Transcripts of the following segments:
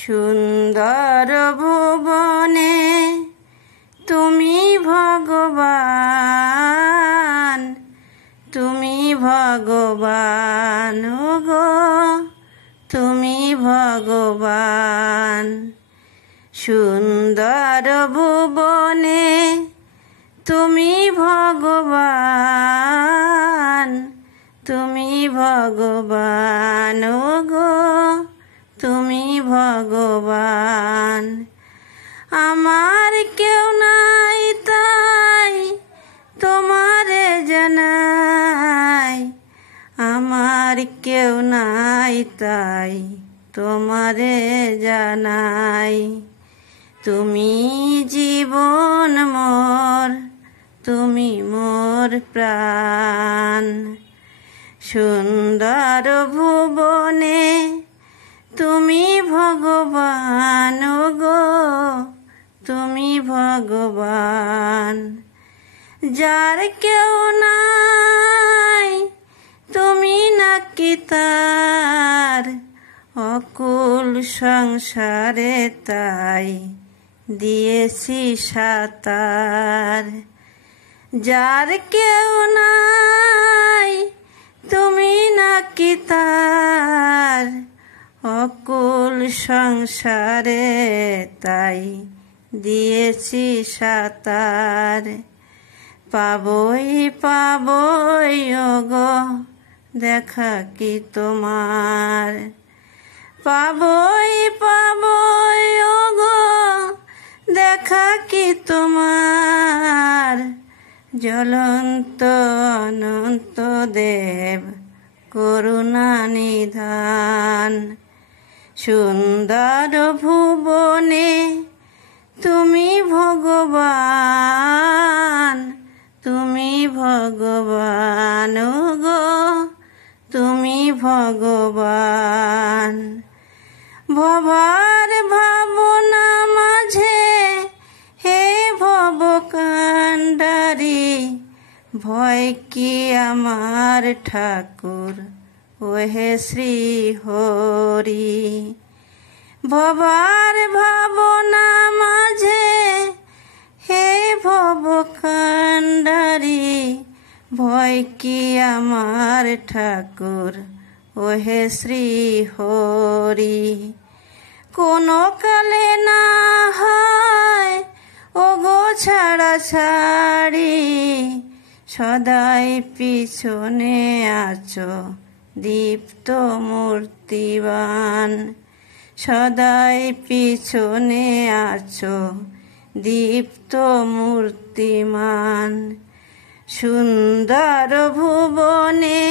সুন্দর ভুবনে তুমি ভগবান, তুমি ভগবান গো, তুমি ভগবান। সুন্দর ভুবনে তুমি ভগবান, তুমি ভগবান গো, তুমি ভগবান। আমার কেউ নাই তাই তোমারে জানাই, আমার কেউ নাই তাই তোমারে জানাই। তুমি জীবন মোর, তুমি মোর প্রাণ। সুন্দর ভুবনে তুমি ভগবান গো, তুমি ভগবান। যার কেউ নাই তুমি নাকি তার, অকুল সংসারে তাই দিয়েছি সাতার। যার কেউ নাই তুমি নাকি তার, অকুল সংসারে তাই দিয়েছি সাতার। পাবই পাবই ওগো দেখা কি তোমার, পাবই পাবই ওগো দেখা কি তোমার। জ্বলন্ত অনন্ত দেব করুণা নিধান। সুন্দর ভুবনে তুমি ভগবান, তুমি ভগবান গো, তুমি ভগবান। ভবার ভাবনা মাঝে হে ভব কান্ডারি, ভয় কি আমার ঠাকুর ওহে শ্রী হরি। ভবার ভাবনা মাঝে হে ভব কান্ডারি, ভয় কি আমার ঠাকুর ওহে শ্রী হরি। কোনো কালে না হয় ওগো ছাড়া ছাড়ি, সদাই পিছনে আছো দীপ্ত মূর্তিবান। সদাই পিছনে আছো দীপ্ত মূর্তিমান। সুন্দর ভুবনে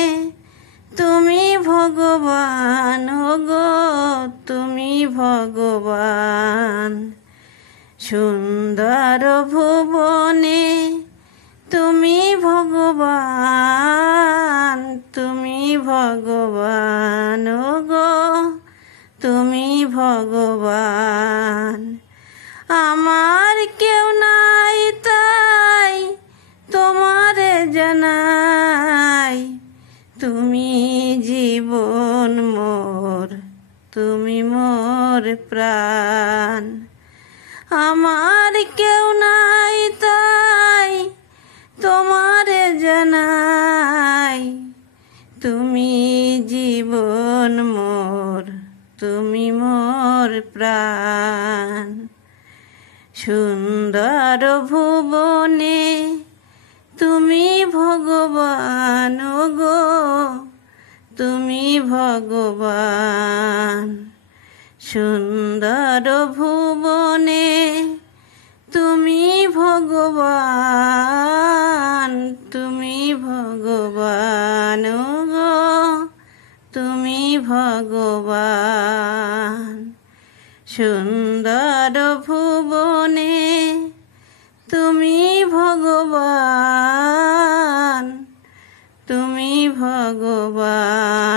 তুমি ভগবান গো, তুমি ভগবান। সুন্দর ভুবনে তুমি ভগবান, তুমি ভগবান গো, তুমি ভগবান। আমার কেউ নাই তাই তোমারে জানাই, তুমি জীবন মোর, তুমি মোর প্রাণ। আমার কেউ নাই তাই তোমারে জানাই, তুমি জীবন মোর, তুমি মোর প্রাণ। সুন্দর ভুবনে তুমি ভগবান গো, তুমি ভগবান। সুন্দর ভুবনে তুমি ভগবান, তুমি ভগবান গো, তুমি ভগবান। সুন্দর ভুবনে তুমি ভগবান, তুমি ভগবান।